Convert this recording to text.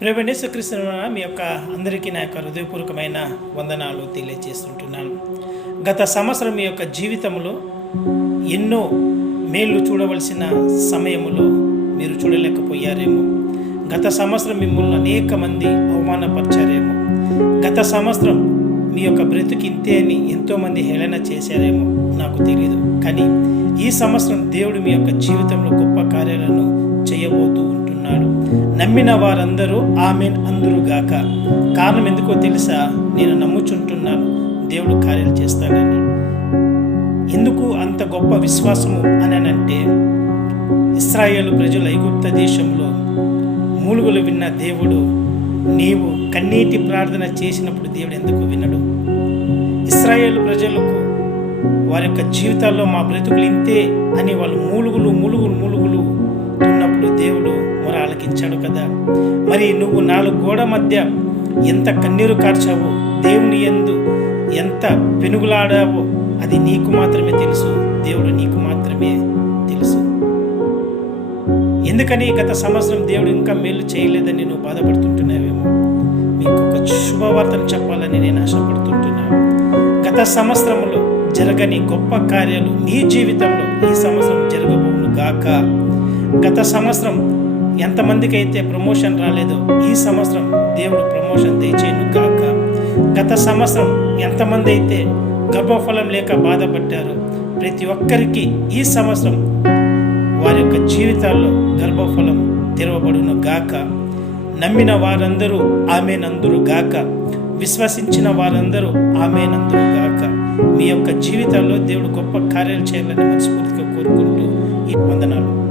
ప్రేమణేశ్వకృష్ణ మీ యొక్క అందరికీ నా యొక్క హృదయపూర్వకమైన వందనాలు తెలియజేస్తుంటున్నాను. గత సంవత్సరం మీ యొక్క జీవితంలో ఎన్నో మేళ్ళు చూడవలసిన సమయములో మీరు చూడలేకపోయారేమో. గత సంవత్సరం మిమ్మల్ని అనేక మంది అవమానపరిచారేమో. గత సంవత్సరం మీ యొక్క బ్రతుకి ఇంతే అని ఎంతోమంది హేళన చేశారేమో నాకు తెలియదు కానీ ఈ సంవత్సరం దేవుడు మీ యొక్క జీవితంలో గొప్ప కార్యాలను నమ్మిన వారందరూ ఆమెన్ అందురుగాక. కారణం ఎందుకో తెలుసా? నేను నమ్ముచుంటున్నాను. దేవుడు కార్యాలు చేస్తాడని. ఎందుకు అంత గొప్ప విశ్వాసము అని అంటే ఇస్రాయేల్ ప్రజలు ఐగుప్త దేశంలో మూలుగులు విన్న దేవుడు నీవు కన్నీటి ప్రార్థన చేసినప్పుడు దేవుడు ఎందుకు వినడు? ఇస్రాయేల్ ప్రజలకు వారి యొక్క జీవితాల్లో మా బ్రతుకులు ఇంతే అని వాళ్ళు మూలుగులు మూలుగులు మూలుగులు ఇచ్చాడు కదా. మరి నువ్వు నాలుగు గోడ మధ్య ఎంత కన్నీరు కార్చావో దేవుని ఎందు ఎంత పెనుగులాడావో అది నీకు మాత్రమే తెలుసు. దేవుడు నీకు మాత్రమే తెలుసు. ఎందుకని గత సంవత్సరం దేవుడు ఇంకా మేలు చేయలేదని నువ్వు బాధపడుతుంటున్నావేమో? మీకు ఒక శుభవార్తను చెప్పాలని నేను ఆశపడుతుంటున్నాను గత సంవత్సరంలో జరగని గొప్ప కార్యాలు నీ జీవితంలో ఈ సంవత్సరం జరగబోను గాక. గత సంవత్సరం ఎంతమందికి అయితే ప్రమోషన్ రాలేదో ఈ సంవత్సరం దేవుడు ప్రమోషన్ తెచ్చేయను కాక గత సంవత్సరం ఎంతమంది అయితే గర్భఫలం లేక బాధపడ్డారో ప్రతి ఒక్కరికి ఈ సంవత్సరం వారి యొక్క జీవితాల్లో గర్భఫలం తెరవబడును గాక. నమ్మిన వారందరూ ఆమెనందురు గాక. విశ్వసించిన వారందరూ ఆమెనందురు గాక. మీ యొక్క జీవితాల్లో దేవుడు గొప్ప కార్యాలు చేయాలని మనస్ఫూర్తిగా కోరుకుంటూ ఈ వందనాలు.